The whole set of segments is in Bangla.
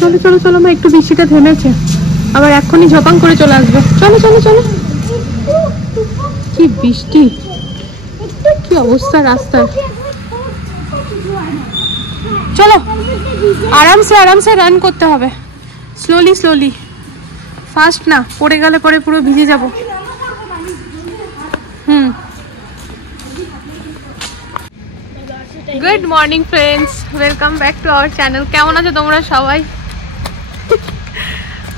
চলো চলো চলো মা, একটু বৃষ্টিটা থেমেছে, আবার এক্ষুনি ঝপাং করে চলে আসবে। চলো চলো চলো। কি বৃষ্টি, কি অবস্থা রাস্তার। চলো আরামসে আরামসে রান করতে হবে, স্লোলি স্লোলি, ফাস্ট না, পড়ে গেলে পরে পুরো ভিজে যাব। Good morning friends, welcome back to our channel. কেমন আছো তোমরা সবাই?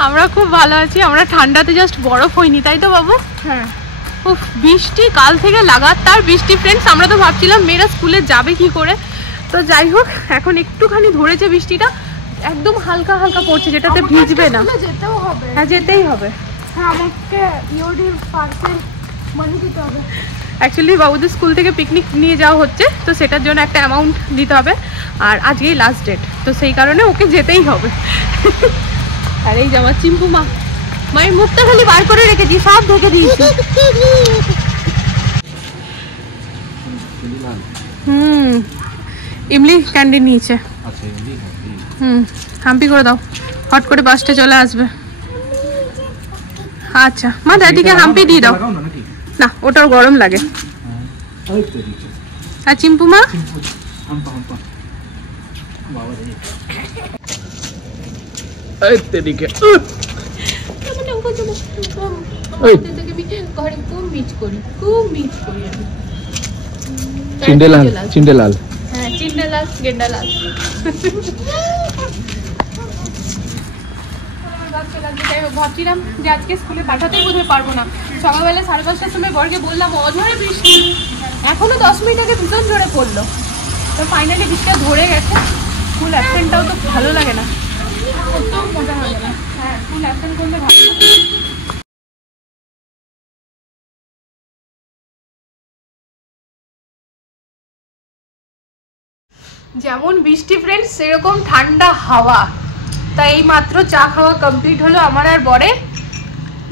আমরা খুব ভালো আছি। আমরা ঠান্ডাতে জাস্ট বরফ হইনি, তাই তো বাবু? হ্যাঁ। উফ, বৃষ্টি কাল থেকে লাগাতার বৃষ্টি ফ্রেন্ডস। আমরা তো ভাবছিলাম মেয়েরা স্কুলে যাবে কি করে, তো যাই হোক এখন একটুখানি ধরেছে বৃষ্টিটা, একদম হালকা হালকা পড়ছে, যেটাতে ভিজবে না। যেতেও হবে। হ্যাঁ যেতেই হবে। হ্যাঁ আমাকে ইওডির পার্সেল মানি দিতে হবে। অ্যাকচুয়ালি বাবুদের স্কুল থেকে পিকনিক নিয়ে যাওয়া হচ্ছে, তো সেটার জন্য একটা অ্যামাউন্ট দিতে হবে, আর আজকেই লাস্ট ডেট, তো সেই কারণে ওকে যেতেই হবে। আর এই যে আমার চিম্পু মা, মায়ের মুখটা খালি বার করে রেখেছি, সব ঢেকে দিয়েছি। ইমলি ক্যান্ডি নিয়েছে। হাম্পি করে দাও, হট করে বাসটা চলে আসবে। আচ্ছা মা, দাদিকে হাম্পি দিয়ে দাও না, ওটার গরম লাগে। আর চিম্পু মা, চিন্ডেলাল, হ্যাঁ চিন্ডেলাল গেন্ডালাল। ভাবছিলাম যে আজকে স্কুলে পাঠাতেই বোধহয় পারবো না। সকালবেলা 5:30টার সময় বরকে বললাম অঝরে বৃষ্টি, এখনো 10 মিনিট আগে ভীষণ জোরে পড়লো, তো ফাইনালি বৃষ্টিটা ধরে গেছে। স্কুল অ্যাবসেন্টটাও তো ভালো লাগে না, কত মজা হয় না। হ্যাঁ স্কুল অ্যাবসেন্ট করলে ভালো লাগে। যেমন বৃষ্টি ফ্রেন্ডস, সেরকম ঠান্ডা হাওয়া। তাই এই মাত্র চা খাওয়া কমপ্লিট হলো আমার আর বরে।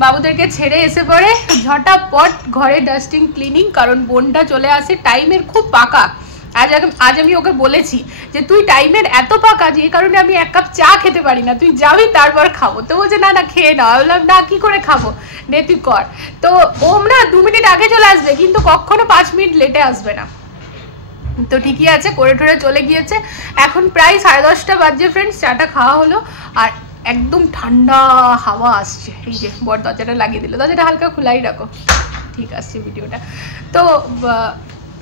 বাবুদেরকে ছেড়ে এসে পড়ে ঝটাপট ঘরে ডাস্টিং ক্লিনিং, কারণ বোনটা চলে আসে টাইমের খুব পাকা। আজ আমি ওকে বলেছি যে তুই টাইমের এত পাকা যে এই কারণে আমি 1 কাপ চা খেতে পারি না, তুই যাবি তারপর খাবো। তো বলছে না না খেয়ে নাও। আমি বললাম না কি করে খাবো, নে তুই কর। তো ও না 2 মিনিট আগে চলে আসবে, কিন্তু কখনো 5 মিনিট লেটে আসবে না। তো ঠিকই আছে, করে ঠরে চলে গিয়েছে। এখন প্রায় 10:30টা বাজে ফ্রেন্ডস, চাটা খাওয়া হলো, আর একদম ঠান্ডা হাওয়া আসছে। এই যে বড় দরজাটা লাগিয়ে দিল, দরজাটা হালকা খোলাই রাখো, ঠিক আসছে ভিডিওটা। তো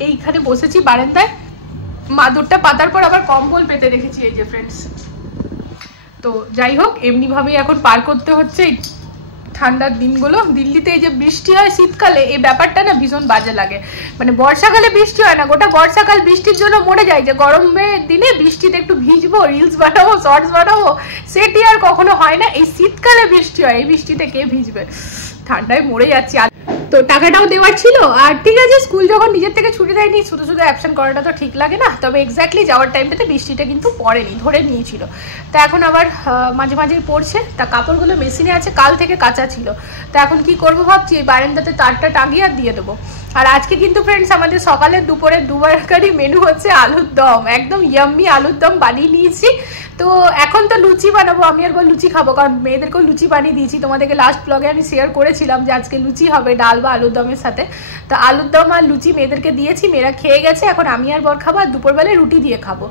এইখানে বসেছি বারান্দায়, মাদুরটা পাতার পর আবার কম্বল পেতে রেখেছি এই যে ফ্রেন্ডস। তো যাই হোক, এমনিভাবেই এখন পার করতে হচ্ছে ঠান্ডার দিনগুলো। দিল্লিতে এই যে বৃষ্টি হয় শীতকালে, এই ব্যাপারটা না ভীষণ বাজে লাগে। মানে বর্ষাকালে বৃষ্টি হয় না, গোটা বর্ষাকাল বৃষ্টির জন্য মরে যায়, যে গরমের দিনে বৃষ্টিতে একটু ভিজবো, রিলস বানাবো, শর্টস বানাবো, সেটি আর কখনো হয় না। এই শীতকালে বৃষ্টি হয়, এই বৃষ্টিতে কে ভিজবে, ঠান্ডায় মরে যাচ্ছি। তো টাকাটাও দেওয়ার ছিল, আর ঠিক আছে স্কুল যখন নিজের থেকে ছুটি দেয়নি, শুধু শুধু অ্যাবসেন্ট করাটা তো ঠিক লাগে না। তবে এক্স্যাক্টলি যাওয়ার টাইমটাতে বৃষ্টিটা কিন্তু পড়েনি, ধরে নিয়েছিল। তা এখন আবার মাঝে মাঝেই পড়ছে। তা কাপড়গুলো মেশিনে আছে, কাল থেকে কাঁচা ছিল। তা এখন কি করব ভাবছি, এই বারান্দাতে তারটা টাঙিয়ে আর দিয়ে দেবো। আর আজকে কিন্তু ফ্রেন্ডস আমাদের সকালে দুপুরে দুবারকারই মেনু হচ্ছে আলুর দম, একদম ইয়াম্মি আলুর দম বানিয়ে নিয়েছি। তো এখন তো লুচি বানাবো, আমি আর বল লুচি খাবো, কারণ মেয়েদেরকেও লুচি বানিয়ে দিয়েছি। তোমাদেরকে লাস্ট ব্লগে আমি শেয়ার করেছিলাম যে আজকে লুচি হবে ডাল বা আলুর দমের সাথে। তো আলুর দম আর লুচি মেয়েদেরকে দিয়েছি, মেয়েরা খেয়ে গেছে। এখন আমি আর বর খাবো, আর দুপুরবেলায় রুটি দিয়ে খাবো।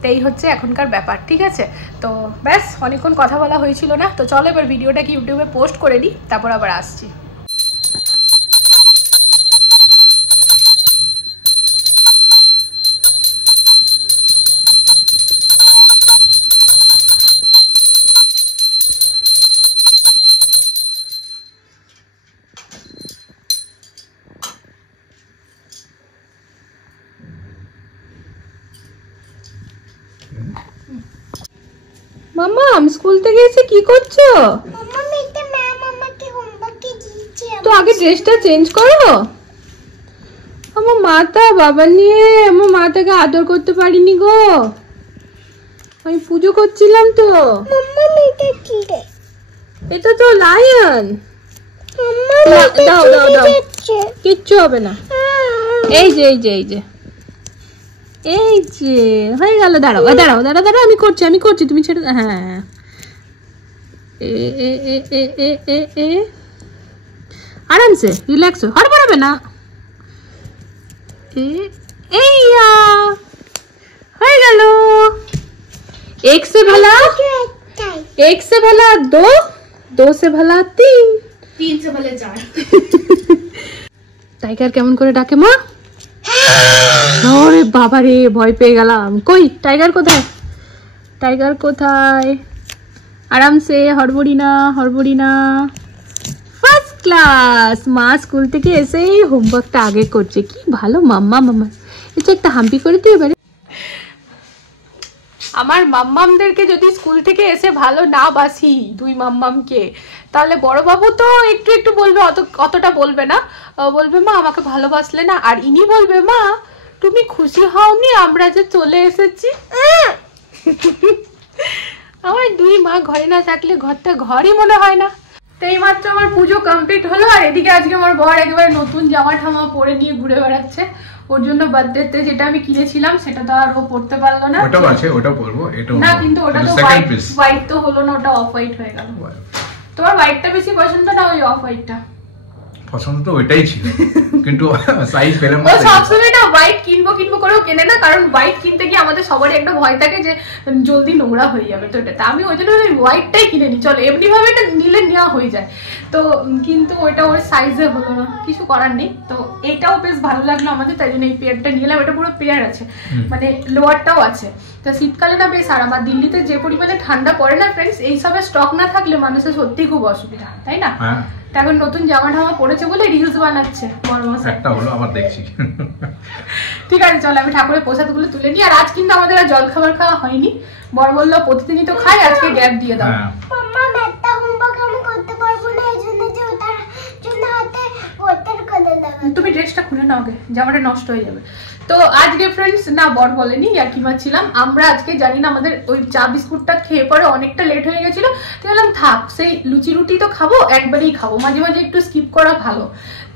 তো এই হচ্ছে এখনকার ব্যাপার, ঠিক আছে? তো ব্যাস, অনেকক্ষণ কথা বলা হয়েছিল না, তো চলো এবার ভিডিওটাকে ইউটিউবে পোস্ট করে দিই, তারপর আবার আসছি। মাম্মাম স্কুল থেকে এসে কি করছো? তো আগে ড্রেসটা চেঞ্জ করো। আমার মাথা বাবা নিয়ে, আমার মাথাকে আদর করতে পারিনি গো, আমি পুজো করছিলাম তো। এটা তো লায়ন। দাও দাও দাও, কিচ্ছু হবে না। এই যে এই যে এই যে এই যে হয়ে গেল। দাঁড়াও দাঁড়াও দাঁড়াও দাঁড়াও, আমি করছি তুমি ছেড়ে। হ্যাঁ আরামসে রিল্যাক্স হড়বড়াবে না। হয়ে গেল। एक से भला दो, दो से भला तीन, तीन से भले चार। टाइगर কেমন করে ডাকে মা? ওরে বাবা রে, ভয় পেয়ে গেলাম। কই টাইগার কোথায়? টাইগার কোথায়? আরামসে হড়বড়ি না। First class. মা স্কুল থেকে এসেই হোমওয়ার্কটা আগে করছে। কি ভালো মাম্মা। এটা একটা হাম্পি করে দিও এবারে। আমার মাম্মামদেরকে যদি স্কুল থেকে এসে ভালো না বাসি, দুই মাম্মামকে, তাহলে বড় বাবু তো একটু বলবে, অতটা বলবে না। বলবে মা আমাকে ভালোবাসলে না। আর ইনি বলবে মা তুমি খুশি হওনি আমরা যে চলে এসেছি। আমার দুই মা ঘরে না থাকলে ঘরটা ঘরই মনে হয় না। তো এইমাত্র আমার পুজো কমপ্লিট হলো। আর এদিকে আজকে আমার বর একেবারে নতুন জামা ঠামা পরে নিয়ে ঘুরে বেড়াচ্ছে। ওর জন্য বার্থডেতে যেটা আমি কিনেছিলাম সেটা তো আর ও পড়তে পারলো না। ওটাও আছে, ওটা পরবো। এটা না কিন্তু ওটা তো হোয়াইট তো হলো না, ওটা অফ হোয়াইট হয়ে গেল। তোমার হোয়াইটটা বেশি পছন্দ না ওই অফ হোয়াইটটা? পছন্দ তো ওইটাই ছিল, কিন্তু সাইজ পেলাম না। ও সবসময় না হোয়াইট কিনবো করেও কেনে না, কারণ হোয়াইট কিনতে গিয়ে আমাদের সবারই একটা ভয় থাকে যে জলদি নোংরা হয়ে যাবে। তো এটা আমি ওই জন্য হোয়াইটটাই কিনে নিই। চলো এমনি ভাবে এটা নিলে নেওয়া হয়ে যায়। তো কিন্তু ওইটা ওর সাইজে হলো না, কিছু করার নেই। তো এটাও বেশ ভালো লাগলো আমাদের, তাই জন্য এই পেয়ারটা নিলাম। এটা পুরো পেয়ার আছে, মানে লোয়ারটাও আছে। তো শীতকালে না বেশ আরাম। আর দিল্লিতে যে পরিমাণে ঠান্ডা পড়ে না ফ্রেন্ডস, এইসবের স্টক না থাকলে মানুষের সত্যি খুব অসুবিধা, তাই না? এখন নতুন জামা ঠামা পড়েছে বলে রিলস বানাচ্ছে একটা হলো, আবার দেখছি। ঠিক আছে চলো আমি ঠাকুরের প্রসাদগুলো তুলে নিই। আর আজ কিন্তু আমাদের আর জল খাবার খাওয়া হয়নি। বর বললো প্রতিদিনই তো খাই, আজকে গ্যাপ দিয়ে দাও। তুমি ড্রেসটা খুলে নাও গে, জামাটা নষ্ট হয়ে যাবে। তো আজকে ফ্রেন্ডস না বর বলেনি, ইয়ার্কি মারছিলাম। আমরা আজকে জানি না আমাদের ওই চা বিস্কুটটা খেয়ে পরে অনেকটা লেট হয়ে গেছিল। তো বললাম থাক, সেই লুচি রুটি তো খাবো, একবারেই খাবো, মাঝে মাঝে একটু স্কিপ করা ভালো।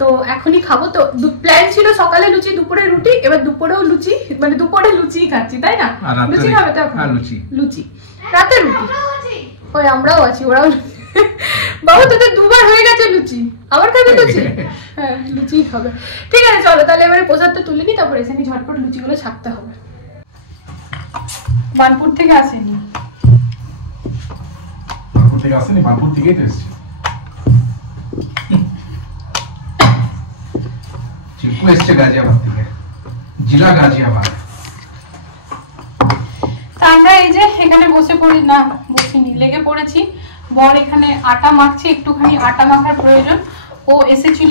তো এখনই খাবো। তো প্ল্যান ছিল সকালে লুচি দুপুরে রুটি, এবার দুপুরেও লুচি, মানে দুপুরে লুচি খাচ্ছি, তাই না? লুচি খাবে তো? লুচি রাতে রুটি। ওই আমরাও আছি, ওরাও। বাবু তোদের দুবার হয়ে গেছে লুচি, আবার খাবে লুচি? হ্যাঁ লুচি খাবে। ঠিক আছে চলো তাহলে এবারে প্রসাদটা তুলে নি, তারপরে এসে ঝটপট লুচিগুলো ছাকতে হবে। বানপুর থেকে আসেনি, বানপুর থেকেই তো এসেছি। চিকু এসছে গাজিয়াবাদ থেকে, জেলা গাজিয়াবাদ। তা আমরা এই যে এখানে বসে পড়ি না, বসিনি, লেগে পড়েছি। বর এখানে আটা মাখছে, একটুখানি আটা মাখার প্রয়োজন। ও এসেছিল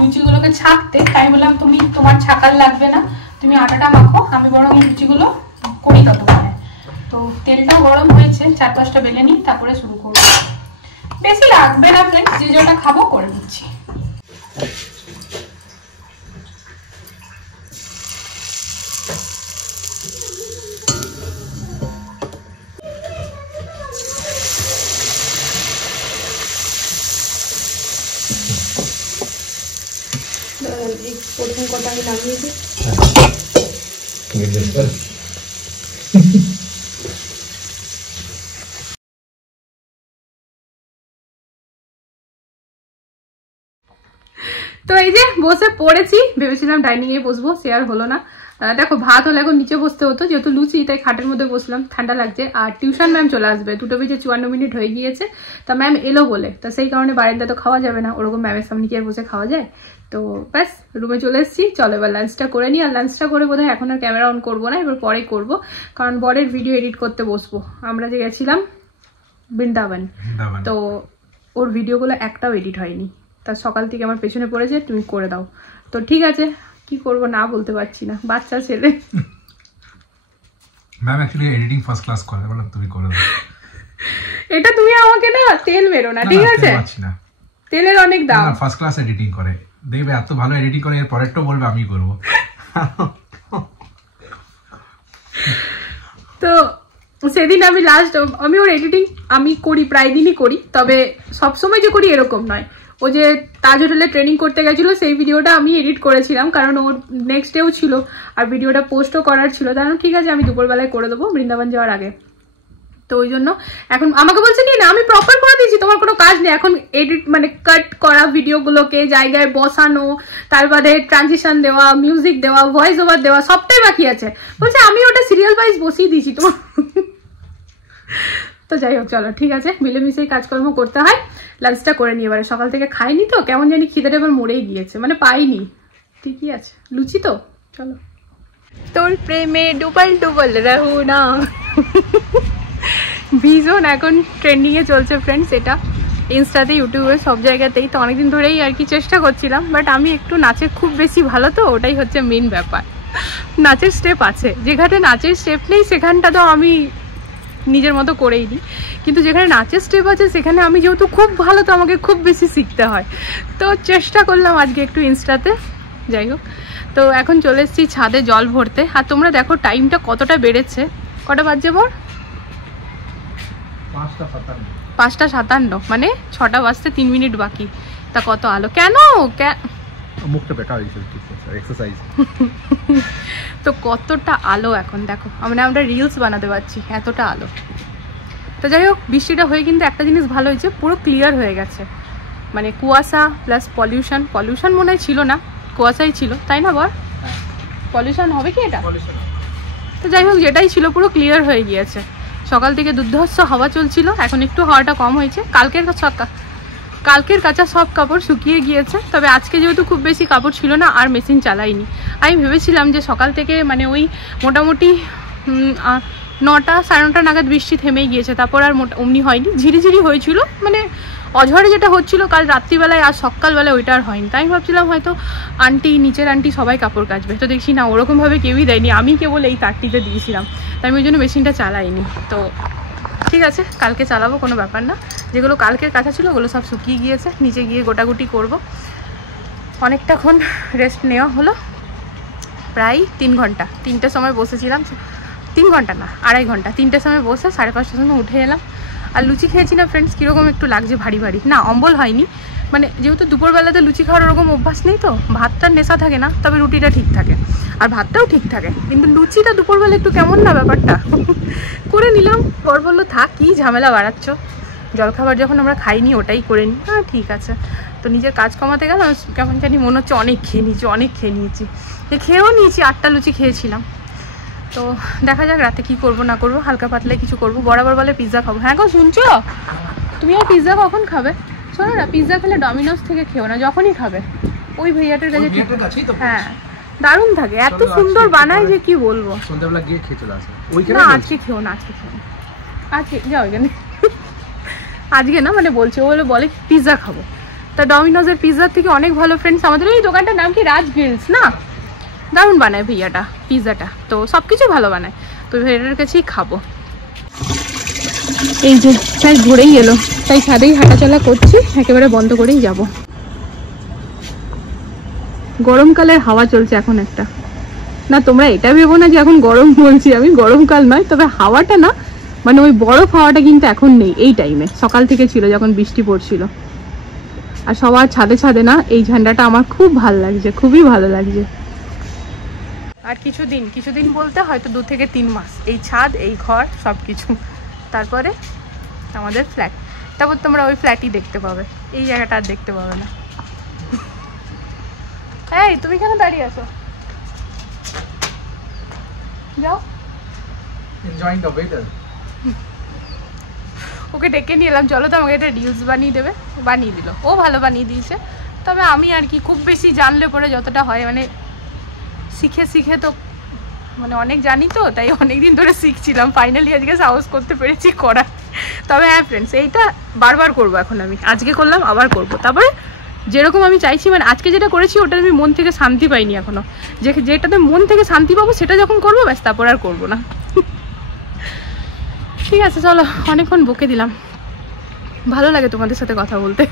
লুচিগুলোকে ছাকতে, তাই বললাম তুমি তোমার ছাকার লাগবে না, তুমি আটাটা মাখো, আমি বরং লুচিগুলো করি ততক্ষণে। তো তেলটা গরম হয়েছে, 4-5টা বেলে নিই, তারপরে শুরু করবো। বেশি লাগবে না ফ্রেন্ডস, যে যেটা খাবো করে দিচ্ছি। প্রথম কটা আমি লাগিয়ে দিই। তো এই যে বসে পড়েছি, ভেবেছিলাম ডাইনিং এ বসবো, শেয়ার হলো না। দেখো ভাত হলে এখন নিচে বসতে হতো, যেহেতু লুচি তাই খাটের মধ্যে বসলাম, ঠান্ডা লাগছে। আর টিউশন ম্যাম চলে আসবে, 2:54 হয়ে গিয়েছে। তা ম্যাম এলো বলে, তা সেই কারণে বারান্দা তো খাওয়া যাবে না, ওরকম ম্যামের সামনে কি আর বসে খাওয়া যায়? তো ব্যাস রুমে চলে এসেছি। চলো এবার লাঞ্চটা করে নিই। আর লাঞ্চটা করে বোধহয় এখন আর ক্যামেরা অন করবো না, এবার পরে করবো, কারণ বরের ভিডিও এডিট করতে বসবো। আমরা যে গেছিলাম বৃন্দাবন, তো ওর ভিডিওগুলো একটাও এডিট হয়নি। তার সকাল থেকে আমার পেছনে পড়েছে, তুমি করে দাও। তো ঠিক আছে, কি করব না বলতে পারছি না, বাচ্চা ছেলে। Ma'am actually editing first class করে, বললাম তুমি করে দাও। এটা তুমি আমাকে না তেল মেরো না, ঠিক আছে? তেলের অনেক দাম। না ফার্স্ট ক্লাস এডিটিং করে, দেখবে এত ভালো এডিটিং করে, এর পরেরটাও বলবে আমি করব। তো সেদিন আমি লাস্ট, আমি ওর এডিটিং আমি করি, প্রায় দিনই করি, তবে সবসময় যে করি এরকম নয়। ও যে তাজ হোটেলে ট্রেনিং করতে গেছিল সেই ভিডিওটা আমি এডিট করেছিলাম, কারণ ওর নেক্সট ডেও ছিল আর ভিডিওটা পোস্টও করার ছিল। তাই ঠিক আছে আমি দুপুরবেলায় করে দেবো বৃন্দাবন যাওয়ার আগে। তো ওই জন্য এখন আমাকে বলছে কি না আমি প্রপার করে দিয়েছি, তোমার কোনো কাজ নেই, এখন এডিট মানে কাট করা ভিডিওগুলোকে জায়গায় বসানো, তারপরে ট্রানজিশন দেওয়া, মিউজিক দেওয়া, ভয়েস ওভার দেওয়া, সবটাই বাকি আছে। বলছে আমি ওটা সিরিয়াল ওয়াইজ বসিয়ে দিয়েছি তোমার। তো যাই হোক চলো ঠিক আছে, মিলেমিশেই কাজকর্ম করতে হয়। লাঞ্চটা করে নিই এবারে, সকাল থেকে খাইনি তো কেমন জানি খিদেটা এবার মরেই গিয়েছে, মানে পাইনি। ঠিকই আছে, লুচি তো চলো। তোর প্রেমে ডুবাল ডুবাল রাহু না ভীষণ এখন ট্রেন্ডিংয়ে চলছে ফ্রেন্ডস, এটা ইনস্টাতে ইউটিউবে সব জায়গাতেই। তো অনেকদিন ধরেই আর কি চেষ্টা করছিলাম, বাট আমি একটু নাচে খুব বেশি ভালো, তো ওটাই হচ্ছে মেন ব্যাপার। নাচের স্টেপ আছে, যেখানে নাচের স্টেপ নেই সেখানটা তো আমি নিজের মতো করেই নিই, কিন্তু যেখানে নাচের স্টেপ আছে সেখানে আমি যেহেতু খুব ভালো, তো আমাকে খুব বেশি শিখতে হয়। তো চেষ্টা করলাম আজকে একটু ইনস্টাতে। যাই হোক, তো এখন চলে এসেছি ছাদে জল ভরতে। আর তোমরা দেখো টাইমটা কতটা বেড়েছে, কটা বাজছে বল? 5টা 57, মানে 6টা বাজতে 3 মিনিট বাকি। তা কত আলো, কেন মুখটা বেকার হয়েছে এক্সারসাইজ। তো কতটা আলো এখন দেখো, মানে আমরা রিলস বানাতে পারছি, এতটা আলো। তো যাই হোক, বৃষ্টিটা হয়ে কিন্তু একটা জিনিস ভালো হয়েছে, পুরো ক্লিয়ার হয়ে গেছে। মানে কুয়াশা প্লাস পলিউশন মনে হয় ছিল না, কুয়াশাই ছিল, তাই না বল? পলিউশন হবে কি এটা? তো যাই হোক, যেটাই ছিল পুরো ক্লিয়ার হয়ে গিয়েছে। সকাল থেকে দুর্ধর্ষ হাওয়া চলছিল, এখন একটু হাওয়াটা কম হয়েছে। কালকের কাঁচা সব কাপড় শুকিয়ে গিয়েছে, তবে আজকে যেহেতু খুব বেশি কাপড় ছিল না আর মেশিন চালাইনি। আমি ভেবেছিলাম যে সকাল থেকে মানে ওই মোটামুটি 9টা 9:30 নাগাদ বৃষ্টি থেমেই গিয়েছে, তারপর আর অমনি হয়নি, ঝিরিঝিরি হয়েছিল, মানে অঝরে যেটা হচ্ছিল কাল রাত্রিবেলায় আর সকালবেলায় ওইটা আর হয়নি। তাই আমি ভাবছিলাম হয়তো নিচের আন্টি সবাই কাপড় কাচবে, তো দেখছি না ওরকমভাবে কেউই দেয়নি, আমি কেবল এই তারটিতে দিয়েছিলাম, তাই আমি ওই জন্য মেশিনটা চালাইনি। তো ঠিক আছে, কালকে চালাবো, কোনো ব্যাপার না। যেগুলো কালকের কাঁচা ছিল ওগুলো সব শুকিয়ে গিয়েছে, নিচে গিয়ে গোটাগুটি করব। অনেকটাক্ষণ রেস্ট নেওয়া হলো, প্রায় 3 ঘন্টা। 3টের সময় বসেছিলাম, 3 ঘন্টা না 2.5 ঘন্টা, 3টের সময় বসে 5:30টার সময় উঠে এলাম। আর লুচি খেয়েছি না ফ্রেন্ডস, কীরকম একটু লাগছে ভারী ভারী, না অম্বল হয়নি, মানে যেহেতু দুপুরবেলাতে লুচি খাওয়ার ওরকম অভ্যাস নেই, তো ভাতটার নেশা থাকে না, তবে রুটিটা ঠিক থাকে আর ভাতটাও ঠিক থাকে, কিন্তু লুচিটা দুপুরবেলা একটু কেমন না ব্যাপারটা। করে নিলাম, পর বললো থাক কী ঝামেলা বাড়াচ্ছ, জলখাবার যখন আমরা খাইনি ওটাই করে নিই। হ্যাঁ ঠিক আছে। তো নিজের কাজ কমাতে গেলাম, কেমন জানি মনে হচ্ছে অনেক খেয়ে নিয়েছি, খেয়েও নিয়েছি, 8টা লুচি খেয়েছিলাম। তো দেখা যাক রাতে কি করব না করব, হালকা পাতলা কিছু করব। বরাবর বলে পিৎজা খাবো, হ্যাঁ গো শুনছো তুমি? আর পিৎজা কখন খাবে? শোনো না, পিৎজা খেলে ডমিনোস থেকে খেও না, যখনই খাবে ওই ভাইয়াটার কাছে। হ্যাঁ দারুণ থাকে, এত সুন্দর বানায় যে কি বলবো। সন্ধ্যাবেলা গিয়ে খেয়ে চলে আসো। না আজকে খেও না, আজকে যাও এখানে। আজকে না, মানে বলছে ও বলে পিৎজা খাবো, তা ডমিনোজের পিৎজার থেকে অনেক ভালো ফ্রেন্ডস আমাদের এই দোকানটার নাম কি রাজ গ্রিলস না, দারুণ বানায় ভাইয়াটা পিৎজাটা, তো সব কিছু ভালো বানায়, তো ভাইয়াটার কাছেই খাবো। এই যে প্রায় ঘুরেই এলো, তাই ছাদেই হাঁটাচলা করছি, একেবারে বন্ধ করেই যাব। গরমকালের হাওয়া চলছে এখন একটা, না তোমরা এটা ভেবো না যে এখন গরম বলছি আমি, গরমকাল নয়, তবে হাওয়াটা না, মানে ওই বরফ হাওয়াটা কিন্তু এখন নেই, এই টাইমে সকাল থেকে ছিল যখন বৃষ্টি পড়ছিল। আর সবার ছাদে না এই ঝান্ডাটা আমার খুব ভালো লাগছে, খুবই ভালো লাগছে। আর কিছুদিন বলতে হয়তো 2 থেকে 3 মাস এই ছাদ, এই ঘর সব কিছু, তারপরে আমাদের ফ্ল্যাট, তারপর তোমরা ওই ফ্ল্যাটই দেখতে পাবে, এই জায়গাটা আর দেখতে পাবে না। এই তুমি কেন দাঁড়িয়ে আছো? যাও, এনজয়িং দ্য ওয়েদার। ওকে ডেকে নিয়ে এলাম, চলো তো আমাকে একটা রিলস বানিয়ে দেবে, বানিয়ে দিল, ও ভালো বানিয়ে দিয়েছে। তবে আমি আর কি খুব বেশি জানলে পরে যতটা হয়, মানে শিখে তো মানে অনেক জানি, তো তাই অনেকদিন ধরে শিখছিলাম, ফাইনালি আজকে সাহস করতে পেরেছি করার। তবে হ্যাঁ ফ্রেন্ডস, এইটা বারবার করবো এখন, আমি আজকে করলাম আবার করব, তারপরে যেরকম আমি চাইছি, মানে আজকে যেটা করেছি ওটা আমি মন থেকে শান্তি পাইনি এখনো, যেটাতে মন থেকে শান্তি পাবো সেটা যখন করবো ব্যাস, তারপর আর করবো না। ঠিক আছে চলো, অনেকক্ষণ বকে দিলাম, ভালো লাগে তোমাদের সাথে কথা বলতে।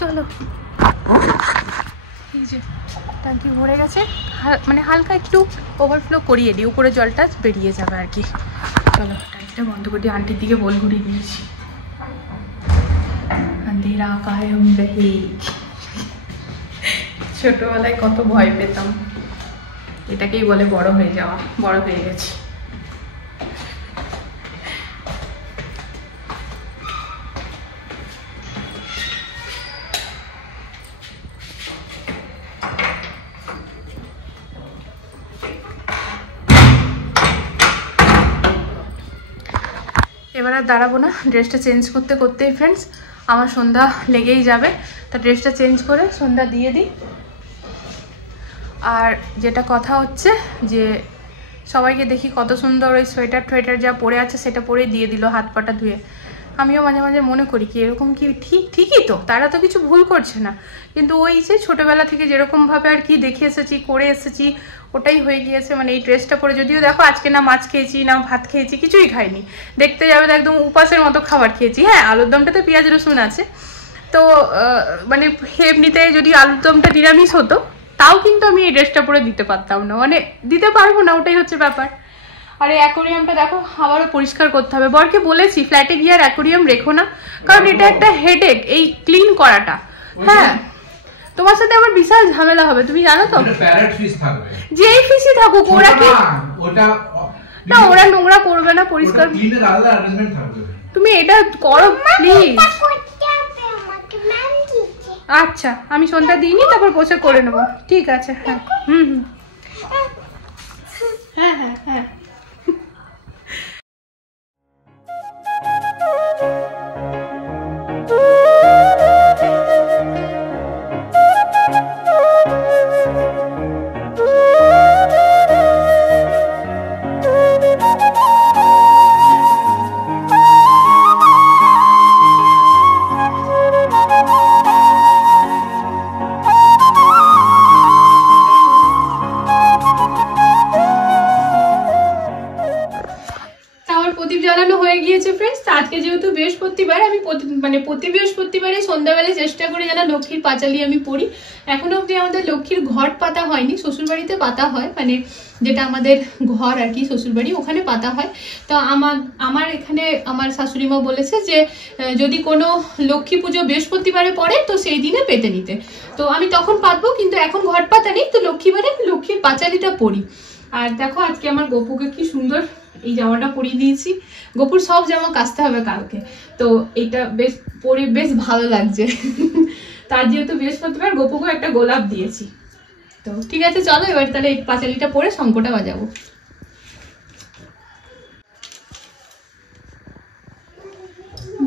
চলো। এই যে ট্যাঙ্কি ভরে গেছে, মানে হালকা একটু ওভারফ্লো করিয়ে দিই, উপরে জলটা বেরিয়ে যাবে আর কি। চলো ট্যাঙ্কিটা বন্ধ করে দিই, আন্টির দিকে বল ঘুরিয়ে দিয়েছি। আন্ধেরা কায়ম রহে। ছোটবেলায় কত ভয় পেতাম, এটাকেই বলে বড় হয়ে যাওয়া। বড় হয়ে গেছি। এবার আর দাঁড়াবো না, ড্রেসটা চেঞ্জ করতে করতেই ফ্রেন্ডস আমার সন্ধ্যা লেগেই যাবে। তা ড্রেসটা চেঞ্জ করে সন্ধ্যা দিয়ে দিই। আর যেটা কথা হচ্ছে যে সবাইকে দেখি কত সুন্দর ওই সোয়েটার টোয়েটার যা পরে আছে সেটা পরে দিয়ে দিল হাত পাটা ধুয়ে। আমিও মাঝে মাঝে মনে করি কি এরকম কি ঠিকই তো, তারা তো কিছু ভুল করছে না, কিন্তু ওই যে ছোটোবেলা থেকে যেরকমভাবে আর কি দেখে এসেছি করে এসেছি ওটাই হয়ে গিয়েছে। মানে এই ড্রেসটা পরে, যদিও দেখো আজকে না মাছ খেয়েছি না ভাত খেয়েছি, কিছুই খাইনি, দেখতে যাবে তো একদম উপাসের মতো খাবার খেয়েছি। হ্যাঁ আলুর দমটাতে পেঁয়াজ রসুন আছে, তো মানে এমনিতে যদি আলুর দমটা নিরামিষ হতো তাও কিন্তু আমি এই ড্রেসটা পরে দিতে পারতাম না, মানে দিতে পারবো না, ওটাই হচ্ছে ব্যাপার। আর এই অ্যাকোরিয়ামটা দেখো আবারও পরিষ্কার করতে হবে। বরকে বলেছি ফ্ল্যাটে গিয়ে আর অ্যাকোরিয়াম রেখো না, কারণ এটা একটা হেডেক এই ক্লিন করাটা। হ্যাঁ তোমার সাথে আমার বিশাল ঝামেলা হবে, তুমি জানো তো। প্যারেট ফিশ থাকবে, যেই ফিশই থাকুক, ওরা কি ওটা না, ওরা নোংরা করবে না, পরিষ্কার ক্লিনের আলাদা অ্যারেঞ্জমেন্ট থাকবে। তুমি এটা করো প্লিজ। আচ্ছা আমি সন্ধ্যা দিইনি, তারপর বসে করে নেবো, ঠিক আছে। হ্যাঁ হ্যাঁ হ্যাঁ হ্যাঁ। আজকে যেহেতু বৃহস্পতিবার, আমি মানে প্রতি বৃহস্পতিবারে সন্ধ্যাবেলা চেষ্টা করি যেন লক্ষ্মীর পাঁচালি আমি পড়ি। এখনো অবধি আমাদের লক্ষ্মীর ঘট পাতা হয়নি, শ্বশুরবাড়িতে পাতা হয়, মানে যেটা আমাদের ঘর আর কি শ্বশুরবাড়ি, ওখানে পাতা হয়। তো আমার এখানে আমার শাশুড়ি মা বলেছে যে যদি কোনো লক্ষ্মী পুজো বৃহস্পতিবারে পড়ে তো সেই দিনে পেতে নিতে, তো আমি তখন পাতবো, কিন্তু এখন ঘট পাতা নেই, তো লক্ষ্মীবারে আমি লক্ষ্মীর পাঁচালিটা পড়ি। আর দেখো আজকে আমার গপুকে কি সুন্দর এই জামাটা পরিয়ে দিয়েছি। গপুর সব জামা কাচতে হবে কালকে, তো এটা বেশ পরে বেশ ভালো লাগছে। তার যেহেতু বৃহস্পতিবার গপুকে একটা গোলাপ দিয়েছি। তো ঠিক আছে চলো এবার তাহলে এই পাঁচালিটা পরে শঙ্খটা বাজাবো।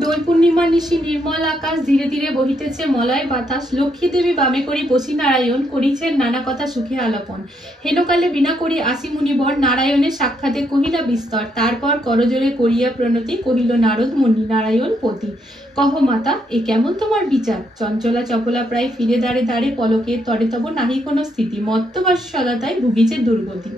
দোল পূর্ণিমা নিশি নির্মল আকাশ, ধীরে ধীরে বহিতেছে মলয় বাতাস, লক্ষ্মী দেবী বামে করি বসি নারায়ণ, করিছেন নানা কথা সুখে আলাপন, হেনকালে বিনা করি আসি মুনিবর, নারায়ণের সাক্ষাতে কহিলা বিস্তর, তারপর করজোরে করিয়া প্রণতি, কহিল নারদ মুনি নারায়ণ পতি, কহ মাতা এ কেমন তোমার বিচার, চঞ্চলা চপলা প্রায় ফিরে দাঁড়ে দাঁড়ে, পলকে তরে তব নাহি কোনো স্থিতি, মত্তবাস সদা তাই ভুগিছে দুর্গতি।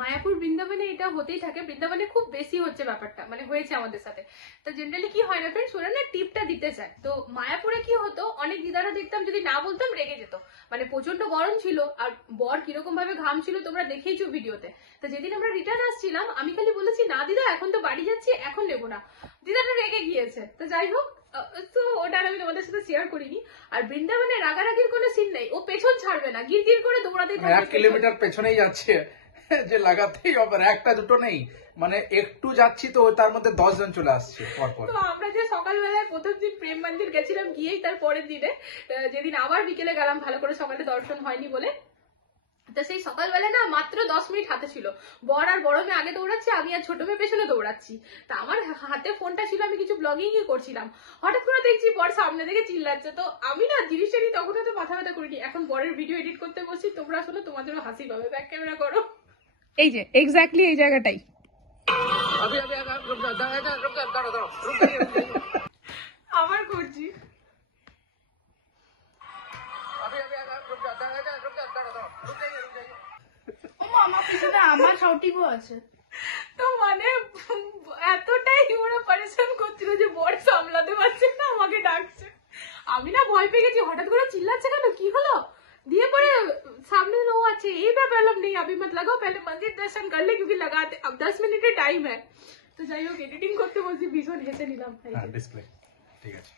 মায়াপুর বৃন্দাবনে এটা হতেই থাকে, বৃন্দাবনে খুব বেশি হচ্ছে ব্যাপারটা, মানে হয়েছে আমাদের সাথে। তো জেনারেলি কি হয় না ফ্রেন্ডস, ওরা না টিপটা দিতে চায়। তো মায়াপুরে কি হতো, অনেক দিদারা দেখতাম যদি না বলতাম রেগে যেত, মানে প্রচন্ড গরম ছিল আর বর কিরকম ভাবে ঘাম ছিল তোমরা দেখেইছো ভিডিওতে। তো যেদিন আমরা রিটার্ন আসছিলাম আমি খালি বলেছি না দিদা এখন তো বাড়ি যাচ্ছি, এখন নেবো না, দিদাটা রেগে গিয়েছে। তো যাই হোক, তো ওটা আমি তোমাদের সাথে শেয়ার করিনি। আর বৃন্দাবনে রাগারাগির কোনো সিন নেই, ও পেছন ছাড়বে না, গির গির করে দৌড়াতেই থাকবে, 1 কিলোমিটার পেছনেই যাচ্ছে, যে লাগাতেই আবার একটা দুটো নেই, মানে একটু যাচ্ছি তো তার মধ্যে 10 জন চলে আসছে পরপর। তো আমরা যে সকালবেলায় প্রথম দিন প্রেম মন্দির গেছিলাম, গিয়েই তার পরের দিনে যেদিন আবার বিকেলে গেলাম, ভালো করে সকালে দর্শন হয়নি বলে, তো সেই সকালবেলা না মাত্র 10 মিনিট হাতে ছিল, বর আর বড় মেয়ে আগে দৌড়াচ্ছে, আমি আর ছোট মেয়ে পেছনে দৌড়াচ্ছি। তা আমার হাতে ফোনটা ছিল, আমি কিছু ব্লগিংই করছিলাম, হঠাৎ করে দেখছি বর সামনে থেকে চিল্লাচ্ছে। তো আমি না জিনিসটা নিয়ে তখন হয়তো মাথা ব্যথা করিনি, এখন বরের ভিডিও এডিট করতে বসছি, তোমরা শোনো তোমাদেরও হাসি পাবে। ব্যাক ক্যামেরা করো, এই যে এক্স্যাক্টলি এই জায়গাটাই আবার করছি। আমার সঠিকও আছে। তো মানে এতটাই ওরা পরেশান করছিল যে বর সামলাতে পারছে না, আমাকে ডাকছে। আমি না ভয় পেয়ে গেছি, হঠাৎ করে চিল্লাচ্ছে কেন, কি হলো? দিয়ে পরে सामने लो আছে, এই প্রবলেম নেই, अभी मत लगाओ, पहले मंदिर दर्शन कर ले क्योंकि लगाते अब 10 मिनट टाइम है। তো যাই হোক এডিটিং করতে বলছি, ভীষণ হেসে নিলাম। ডিসপ্লে ঠিক আছে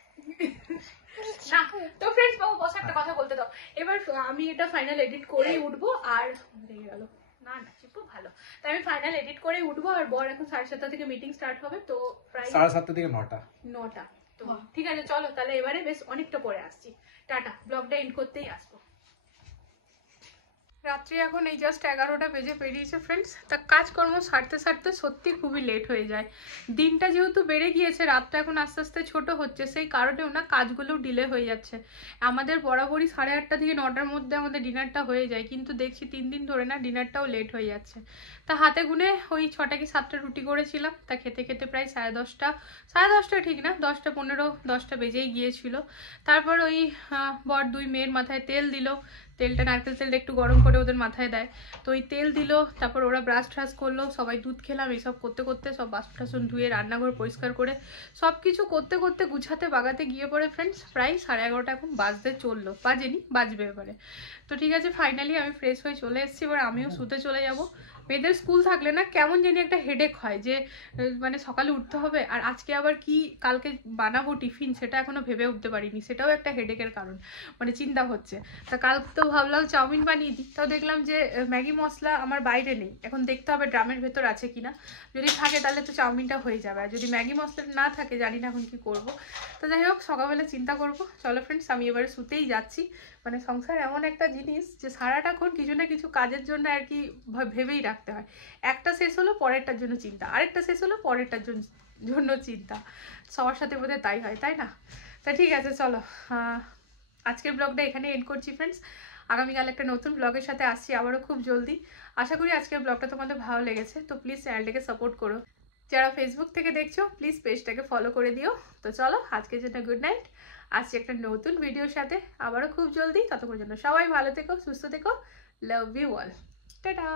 না তো ফ্রেন্ডস, বাবু বস একটা কথা বলতে দাও। এবার আমি এটা ফাইনাল এডিট করেই উঠবো, আর রেগে গেল না না চিপু ভালো। তাই আমি ফাইনাল এডিট করেই উঠবো, আর বর এখন 7:30 থেকে মিটিং স্টার্ট হবে, তো প্রায় 7:30 থেকে 9টা। তো ঠিক আছে চলো তাহলে এবারে বেশ অনেকটা পরে আসছি। টাটা, ব্লগটা এন্ড করতেই আসবো। রাত্রি এখন এই জাস্ট 11টা বেজে পেরিয়েছে ফ্রেন্ডস। তা কাজকর্ম সারতে সারতে সত্যি খুবই লেট হয়ে যায়। দিনটা যেহেতু বেড়ে গিয়েছে, রাতটা এখন আস্তে আস্তে ছোট হচ্ছে, সেই কারণেও না কাজগুলোও ডিলে হয়ে যাচ্ছে। আমাদের বরাবরই 8:30 থেকে 9টার মধ্যে আমাদের ডিনারটা হয়ে যায়, কিন্তু দেখছি 3 দিন ধরে না ডিনারটাও লেট হয়ে যাচ্ছে। তা হাতে গুনে ওই 6টা কি 7টা রুটি করেছিলাম, তা খেতে খেতে প্রায় 10:30 ঠিক না 10:15 10টা বেজেই গিয়েছিল। তারপর ওই বর 2 মেয়ের মাথায় তেল দিল, তেলটা নারকেল তেলটা একটু গরম করে ওদের মাথায় দেয়, তো ওই তেল দিল। তারপর ওরা ব্রাশ ট্রাশ করলো, সবাই দুধ খেলাম। এইসব করতে করতে সব বাসন টাসন ধুয়ে রান্নাঘর পরিষ্কার করে সব কিছু করতে করতে গুছাতে বাগাতে গিয়ে পড়ে ফ্রেন্ডস প্রায় 11:30 এখন বাজতে চললো, বাজেনি বাজবে এবারে। তো ঠিক আছে ফাইনালি আমি ফ্রেশ হয়ে চলে এসেছি, এবার আমিও শুতে চলে যাব। মেয়েদের স্কুল থাকলে না কেমন জানি একটা হেডেক হয়, যে মানে সকালে উঠতে হবে, আর আজকে আবার কি কালকে বানাবো টিফিন সেটা এখনো ভেবে উঠতে পারিনি, সেটাও একটা হেডেকের কারণ, মানে চিন্তা হচ্ছে। তা কাল তো ভাবলাম চাউমিন বানিয়ে দিই, তাও দেখলাম যে ম্যাগি মশলা আমার বাইরে নেই, এখন দেখতে হবে ড্রামের ভেতর আছে কিনা, যদি থাকে তাহলে তো চাউমিনটা হয়ে যাবে, আর যদি ম্যাগি মশলা না থাকে জানি না এখন কি করব। তো যাই হোক সকালবেলা চিন্তা করব। চলো ফ্রেন্ডস আমি এবারে শুতেই যাচ্ছি। মানে সংসার এমন একটা জিনিস যে সারাটাক্ষণ কিছু না কিছু কাজের জন্য আর কি ভেবেই রাখতে হয়, একটা শেষ হলো পরেরটার জন্য চিন্তা, আরেকটা শেষ হলো পরেরটার জন্য চিন্তা, সবার সাথে বোধহয় তাই হয়, তাই না? তা ঠিক আছে চলো আজকের ব্লগটা এখানে এন্ড করছি ফ্রেন্ডস। আগামীকাল একটা নতুন ব্লগের সাথে আসছি আবারও খুব জলদি। আশা করি আজকের ব্লগটা তোমাদের ভালো লেগেছে, তো প্লিজ চ্যানেলটাকে সাপোর্ট করো। যারা ফেসবুক থেকে দেখছো প্লিজ পেজটাকে ফলো করে দিও। তো চলো আজকের জন্য গুড নাইট, আসছি একটা নতুন ভিডিওর সাথে আবারও খুব জলদি। ততক্ষণ জন্য সবাই ভালো থেকো, সুস্থ থেকো, লাভ ইউ অল, টাটা।